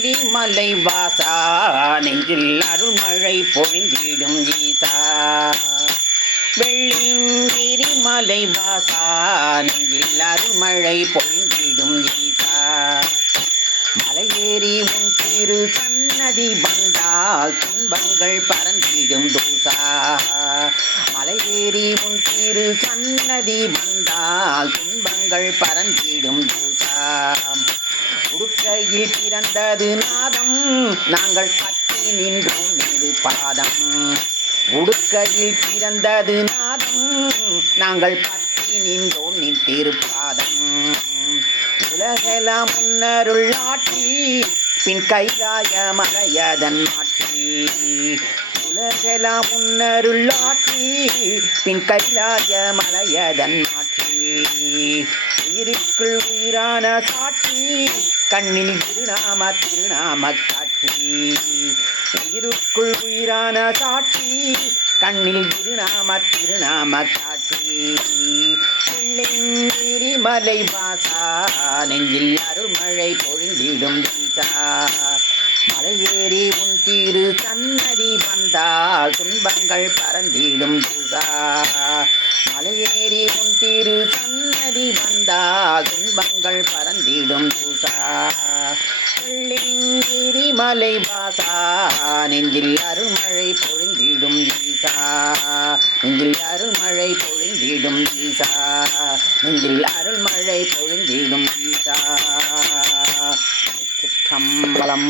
மலை வாசா நெஞ்சில் அருள்மழை பொழிந்திடும் ஈசா. வெள்ளிங்கிரி மலை வாசா நெஞ்சில் அருள்மழை பொழிந்திடும் ஈசா. மலையேறி உன் திரு சன்னதி வந்தால் துன்பங்கள் பறந்திடும் தூசா. மலையேறி உன் திரு சன்னதி வந்தால் துன்பங்கள் பறந்திடும் தூசா. உடுக்கையில் பிறந்தது நாதம் நாங்கள் பற்றி நின்றோம் நிறு பாதம். உடுக்கையில் பிறந்தது நாதம் நாங்கள் பற்றி நின்றோம் நின் திருப்பாதம். உலகெல்லாம் முன்னருள் ஆட்சி பின் கைலாய மலையதன் ஆட்சி. உலகெல்லாம் முன்னருள் ஆட்சி பின் கைலாய மலையதன் ஆட்சி. உயிருக்குள் உயிரான சாட்சி கண்ணில் திருநாம திருநாம காட்சி. உயிருக்குள் உயிரான சாட்சி கண்ணில் திருநாம திருநாம காட்சி. வெள்ளிங்கிரி மலை வாசா நெஞ்சில் அருள்மழை பொழிந்திடும் ஈசா. மலையேறி உன் திரு சன்னதி வந்தால் துன்பங்கள் பறந்திடும் தூசா. மலையேறி உன் திரு சன்னதி வந்தால் துன்பங்கள் பறந்திடும் தூசா. வெள்ளிங்கிரி மலை வாசா நெஞ்சில் அருள்மழை பொழிந்திடும் ஈசா. நெஞ்சில் அருள்மழை பொழிந்திடும் ஈசா. நெஞ்சில் அருள்மழை பொழிந்திடும் ஈசா. சிற்றம்பலம்.